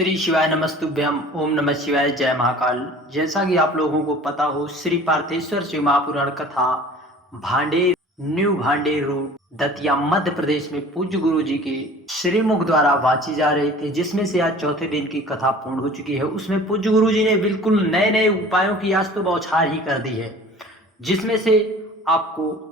श्री शिवाय नमस्तुभ्यम। ओम नमः शिवाय। जय महाकाल। जैसा कि आप लोगों को पता हो, श्री पार्थेश्वर शिव महापुराण कथा भांडेर न्यू भांडेर रोड दतिया मध्य प्रदेश में पूज्य गुरु जी के श्रीमुख द्वारा वाची जा रहे थे, जिसमें से आज चौथे दिन की कथा पूर्ण हो चुकी है। उसमें पूज्य गुरु जी ने बिल्कुल नए नए उपायों की आज तो बौछार ही कर दी है, जिसमें से आपको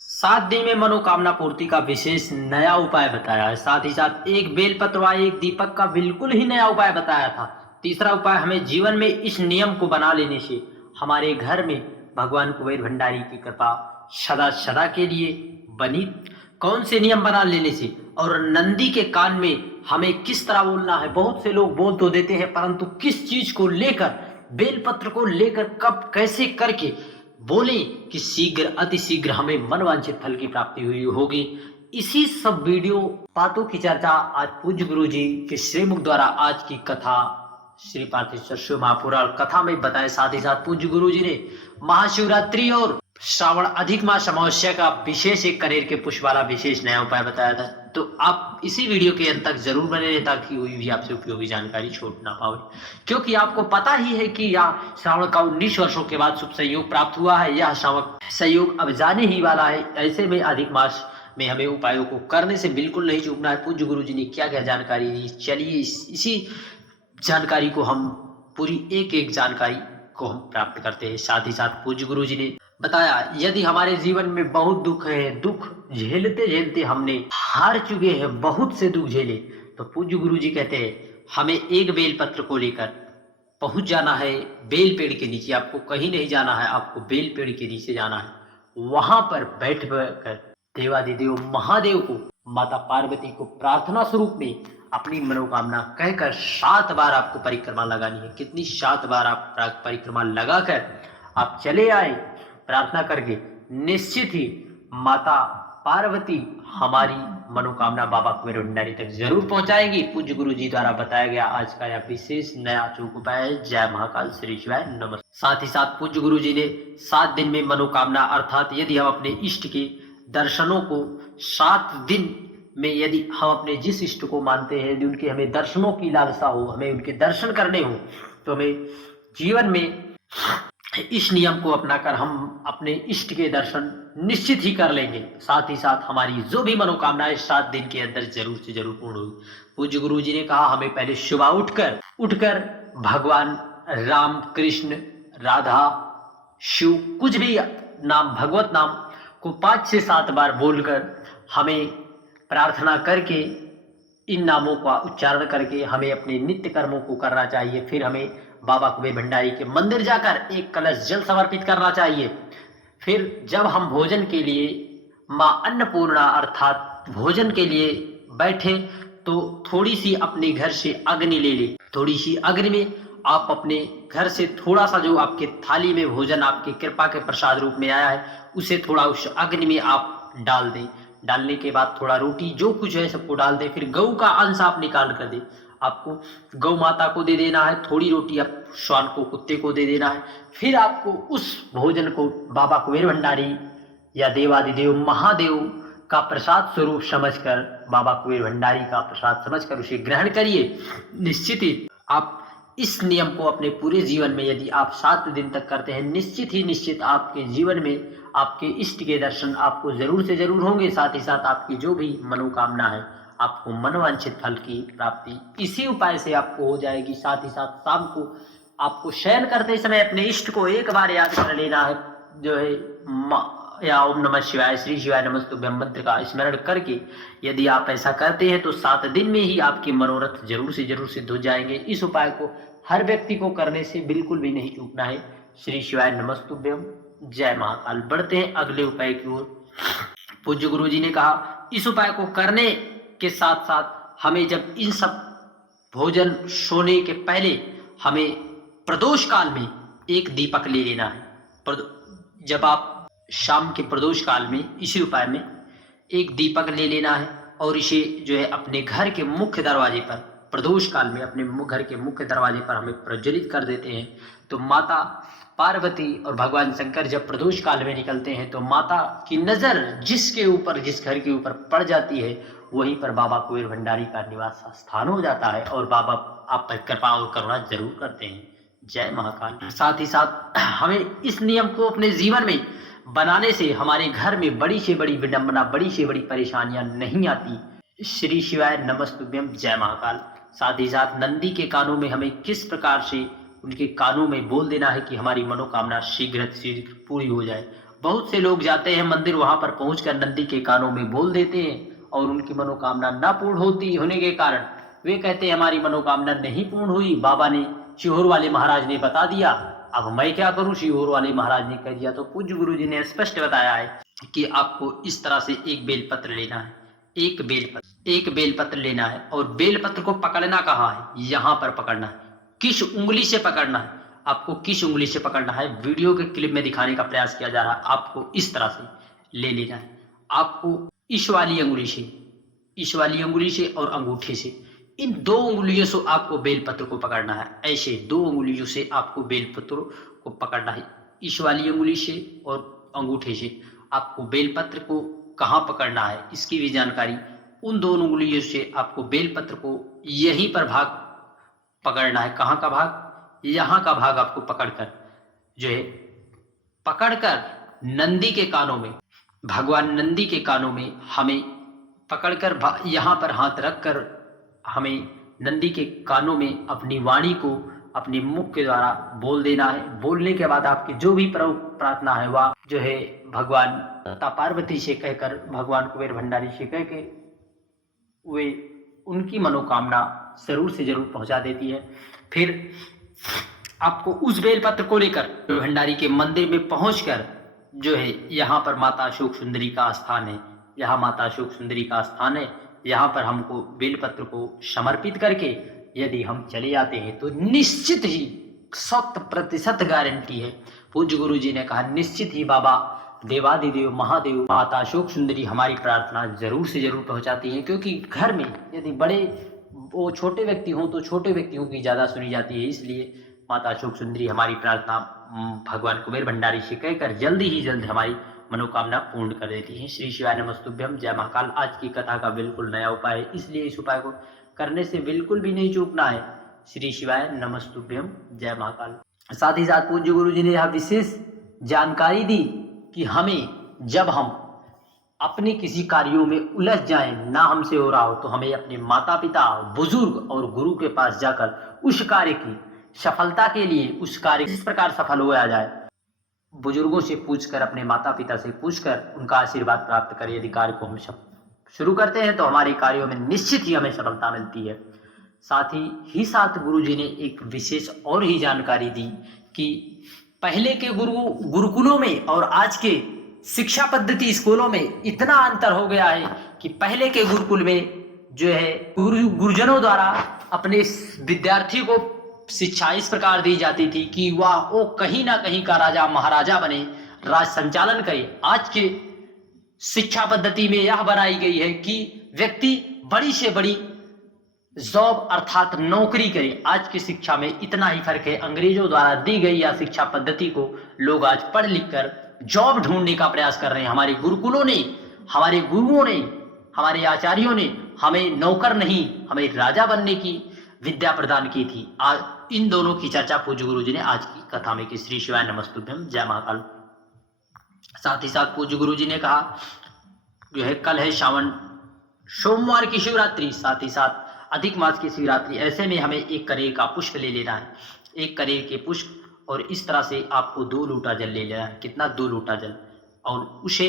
7 दिन में मनोकामना पूर्ति का विशेष नया उपाय बताया है। साथ ही साथ एक बेलपत्र व एक दीपक का बिल्कुल ही नया उपाय बताया था। तीसरा उपाय, हमें जीवन में इस नियम को बना लेने से हमारे घर में भगवान कुबेर भंडारी की कृपा सदा सदा के लिए बनी। कौन से नियम बना लेने से, और नंदी के कान में हमें किस तरह बोलना है। बहुत से लोग बोल तो देते हैं, परंतु किस चीज को लेकर, बेलपत्र को लेकर कब कैसे करके बोले कि शीघ्र अति शीघ्र हमें मनवांछित फल की प्राप्ति हुई होगी। इसी सब वीडियो बातों की चर्चा आज पूज्य गुरु जी के श्रीमुख द्वारा आज की कथा श्री पार्थेश्वर शिव महापुराण कथा में बताए। साथ ही साथ पूज्य गुरु जी ने महाशिवरात्रि और श्रावण अधिक मास अमावस्या का विशेष एक कनेर के पुष्प वाला विशेष नया उपाय बताया था। तो आप इसी वीडियो के अंत तक जरूर बने रहें, ताकि कोई भी आपसे उपयोगी जानकारी छूट ना पाए। क्योंकि आपको पता ही है कि यह श्रावण का 19 वर्षों के बाद शुभ संयोग प्राप्त हुआ है। यह श्रावण संयोग अब जाने ही वाला है। ऐसे में अधिक मास में हमें उपायों को करने से बिल्कुल नहीं चूकना है। पूज्य गुरु जी ने क्या क्या जानकारी दी, चलिए इसी जानकारी को हम पूरी एक एक जानकारी को हम प्राप्त करते हैं। साथ ही साथ पूज्य गुरु जी ने बताया, यदि हमारे जीवन में बहुत दुख है, दुख झेलते झेलते हमने हार चुके हैं, बहुत से दुख झेले, तो पूज्य गुरु जी कहते हैं हमें एक बेलपत्र को लेकर पहुंच जाना है बेल पेड़ के नीचे। आपको कहीं नहीं जाना है, आपको बेल पेड़ के नीचे जाना है। वहां पर बैठ कर देवादिदेव महादेव को, माता पार्वती को प्रार्थना स्वरूप में अपनी मनोकामना कहकर 7 बार आपको परिक्रमा लगानी है। कितनी? 7 बार आप परिक्रमा लगाकर आप चले आए प्रार्थना करके, निश्चित ही माता पार्वती हमारी मनोकामना बाबा कुबेर भंडारी तक जरूर पहुंचाएगी। पूज्य गुरु जी द्वारा बताया गया आज का यह विशेष नया चूक उपाय है। जय महाकाल। श्री शिवाय नमस्ते। साथ ही साथ पूज्य गुरु जी ने 7 दिन में मनोकामना, अर्थात यदि हम अपने इष्ट के दर्शनों को 7 दिन में, यदि हम अपने जिस इष्ट को मानते हैं, यदि उनके हमें दर्शनों की लालसा हो, हमें उनके दर्शन करने हो, तो हमें जीवन में इस नियम को अपनाकर हम अपने इष्ट के दर्शन निश्चित ही कर लेंगे। साथ ही साथ हमारी जो भी मनोकामनाएं 7 दिन के अंदर जरूर से जरूर पूर्ण होगी। पूज्य गुरु जी ने कहा हमें पहले सुबह उठकर भगवान राम, कृष्ण, राधा, शिव, कुछ भी नाम, भगवत नाम को 5 से 7 बार बोलकर हमें प्रार्थना करके, इन नामों का उच्चारण करके हमें अपने नित्य कर्मों को करना चाहिए। फिर हमें बाबा कुबेर भंडारी के मंदिर जाकर एक कलश जल समर्पित करना चाहिए। फिर जब हम भोजन के लिए मां अन्नपूर्णा अर्थात भोजन के लिए बैठे, तो थोड़ी सी अपने घर से अग्नि ले ले। थोड़ी सी अग्नि में आप अपने घर से थोड़ा सा, जो आपके थाली में भोजन आपकी कृपा के प्रसाद रूप में आया है, उसे थोड़ा उस अग्नि में आप डाल दें। डालने के बाद थोड़ा रोटी, जो कुछ है सबको डाल दें। फिर गऊ का अंश आप निकाल कर दें। आपको गौ माता को दे देना है, थोड़ी रोटी आप श्वान को, कुत्ते को दे देना है। फिर आपको उस भोजन को बाबा कुबेर भंडारी या देवादिदेव महादेव का प्रसाद स्वरूप समझकर, बाबा कुबेर भंडारी का प्रसाद समझकर उसे ग्रहण करिए। निश्चित ही आप इस नियम को अपने पूरे जीवन में यदि आप 7 दिन तक करते हैं, निश्चित ही निश्चित आपके जीवन में आपके इष्ट के दर्शन आपको जरूर से जरूर होंगे। साथ ही साथ आपकी जो भी मनोकामना है, आपको मनवांछित फल की प्राप्ति इसी उपाय से आपको हो जाएगी। साथ ही साथ शाम को आपको शयन करते समय अपने इष्ट को एक बार याद कर लेना है, जो है या ओम नमः शिवाय, श्री शिवाय नमस्तुभ्यम मंत्र का स्मरण करके यदि आप ऐसा करते हैं, तो 7 दिन में ही आपके मनोरथ जरूर से जरूर सिद्ध हो जाएंगे। इस उपाय को हर व्यक्ति को करने से बिल्कुल भी नहीं चूकना है। श्री शिवाय नमस्तुभ्यम। जय महाकाल। बढ़ते हैं अगले उपाय की ओर। पूज्य गुरु जी ने कहा इस उपाय को करने के साथ साथ हमें, जब इन सब भोजन सोने के पहले, हमें प्रदोष काल में एक दीपक ले लेना है। जब आप शाम के प्रदोष काल में इसी उपाय में एक दीपक ले लेना है, और इसे जो है अपने घर के मुख्य दरवाजे पर, प्रदोष काल में अपने घर के मुख्य दरवाजे पर हमें प्रज्वलित कर देते हैं। तो माता पार्वती और भगवान शंकर जब प्रदोष काल में निकलते हैं, तो माता की नजर जिसके ऊपर, जिस घर के ऊपर पड़ जाती है, वहीं पर बाबा कुबेर भंडारी का निवास स्थान हो जाता है और बाबा आप पर कृपा और करुणा जरूर करते हैं। जय महाकाल। साथ ही साथ हमें इस नियम को अपने जीवन में बनाने से हमारे घर में बड़ी से बड़ी विडंबना, बड़ी से बड़ी परेशानियां नहीं आती। श्री शिवाय नमस्तुभ्यम। जय महाकाल। साथ ही साथ नंदी के कानों में हमें किस प्रकार से उनके कानों में बोल देना है कि हमारी मनोकामना शीघ्र शीघ्र पूरी हो जाए। बहुत से लोग जाते हैं मंदिर, वहां पर पहुंचकर नंदी के कानों में बोल देते हैं और उनकी मनोकामना न पूर्ण होने के कारण वे कहते हैं हमारी मनोकामना नहीं पूर्ण हुई, बाबा ने, सीहोर वाले महाराज ने बता दिया, अब मैं क्या करूं, सीहोर वाले महाराज ने कह दिया। तो पूज्य गुरु जी ने स्पष्ट बताया है कि आपको इस तरह से एक बेलपत्र लेना है, एक बेलपत्र लेना है और बेलपत्र को पकड़ना कहाँ है, यहाँ पर पकड़ना है। किस उंगली से पकड़ना है, आपको किस उंगली से पकड़ना है, वीडियो के क्लिप में दिखाने का प्रयास किया जा रहा है। आपको इस तरह से ले लेना है, आपको इस वाली अंगुली से और अंगूठे से, इन दो उंगलियों से आपको बेलपत्र को पकड़ना है। ऐसे दो उंगलियों से आपको बेलपत्र को पकड़ना है, इस वाली अंगुली से और अंगूठे से। आपको बेलपत्र को कहाँ पकड़ना है इसकी भी जानकारी, उन दोनों उंगलियों से आपको बेलपत्र को यहीं पर भाग पकड़ना है। कहाँ का भाग, यहाँ का भाग आपको पकड़कर जो है, पकड़कर नंदी के कानों में, भगवान नंदी के कानों में हमें पकड़कर यहाँ पर हाथ रखकर हमें नंदी के कानों में अपनी वाणी को अपने मुख के द्वारा बोल देना है। बोलने के बाद आपकी जो भी प्रार्थना है वह जो है भगवान माता पार्वती से कहकर, भगवान कुबेर भंडारी से कह के वे उनकी मनोकामना जरूर से जरूर पहुंचा देती है। फिर आपको उस बेलपत्र को लेकर भंडारी के मंदिर में पहुंचकर जो है, यहाँ पर माता अशोक सुंदरी का स्थान है, यहाँ माता अशोक सुंदरी का स्थान है, यहाँ पर हमको बेलपत्र को समर्पित करके यदि हम चले जाते हैं तो निश्चित ही 100% गारंटी है। पूज्य गुरु जी ने कहा निश्चित ही बाबा देवादिदेव महादेव माता अशोक सुंदरी हमारी प्रार्थना जरूर से जरूर पहुंचाती है। क्योंकि घर में यदि बड़े वो छोटे व्यक्ति हों तो छोटे व्यक्तियों की ज़्यादा सुनी जाती है, इसलिए माता अशोक सुंदरी हमारी प्रार्थना भगवान कुबेर भंडारी से कहकर जल्द ही जल्द हमारी मनोकामना पूर्ण कर देती है। श्री शिवाय नमस्तुभ्यम। जय महाकाल। आज की कथा का बिल्कुल नया उपाय है, इसलिए इस उपाय को करने से बिल्कुल भी नहीं चूकना है। श्री शिवाय नमस्तुभ्यम। जय महाकाल। साथ ही साथ पूज्य गुरु जी ने यह विशेष जानकारी दी कि हमें जब हम अपने किसी कार्यों में उलझ जाएं, ना हमसे हो रहा हो, तो हमें अपने माता पिता, बुजुर्ग और गुरु के पास जाकर उस कार्य की सफलता के लिए, उस कार्य किस प्रकार सफल होया जाए, बुजुर्गों से पूछकर, अपने माता पिता से पूछकर उनका आशीर्वाद प्राप्त करें। यदि कार्य को हम शुरू करते हैं तो हमारे कार्यों में निश्चित ही हमें सफलता मिलती है। साथ ही साथ गुरु जी ने एक विशेष और ही जानकारी दी कि पहले के गुरुकुलों में और आज के शिक्षा पद्धति स्कूलों में इतना अंतर हो गया है कि पहले के गुरुकुल में जो है गुरुजनों द्वारा अपने विद्यार्थी को शिक्षा इस प्रकार दी जाती थी कि वो कहीं ना कहीं का राजा महाराजा बने, राज संचालन करे। आज के शिक्षा पद्धति में यह बनाई गई है कि व्यक्ति बड़ी से बड़ी जॉब अर्थात नौकरी करे। आज की शिक्षा में इतना ही फर्क है, अंग्रेजों द्वारा दी गई या शिक्षा पद्धति को लोग आज पढ़ लिख कर जॉब ढूंढने का प्रयास कर रहे हैं। हमारे गुरुकुलों ने, हमारे गुरुओं ने, हमारे आचार्यों ने हमें नौकर नहीं, हमें राजा बनने की विद्या प्रदान की थी। आज इन दोनों की चर्चा पूज्य गुरु जी ने आज की कथा में की। श्री शिवाय नमस्तुभ्यम। जय महाकाल। साथ ही साथ पूज्य गुरु जी ने कहा जो है कल है श्रावण सोमवार की शिवरात्रि, साथ ही साथ अधिक मास की शिवरात्रि। ऐसे में हमें एक कनेर का पुष्प ले लेना है, एक कनेर के पुष्प, और इस तरह से आपको 2 लोटा जल ले लेना है। कितना? 2 लोटा जल, और उसे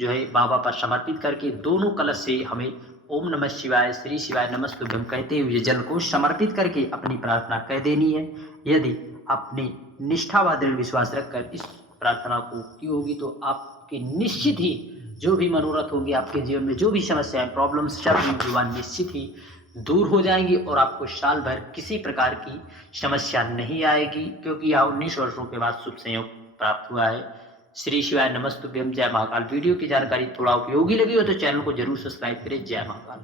जो है बाबा पर समर्पित करके दोनों कलश से हमें ओम नमः शिवाय, श्री शिवाय नमस्तुभ्यम कहते हुए जल को समर्पित करके अपनी प्रार्थना कह देनी है। यदि आपने निष्ठा व दृढ़ विश्वास रखकर इस प्रार्थना को की होगी तो आपके निश्चित ही जो भी मनोरथ होंगे, आपके जीवन में जो भी समस्याएं, प्रॉब्लम्स चल रही हैं, निश्चित ही दूर हो जाएंगी और आपको साल भर किसी प्रकार की समस्या नहीं आएगी, क्योंकि यह 19 वर्षों के बाद शुभ संयोग प्राप्त हुआ है। श्री शिवाय नमस्तुभ्यम। जय महाकाल। वीडियो की जानकारी थोड़ा उपयोगी लगी हो तो चैनल को जरूर सब्सक्राइब करें। जय महाकाल।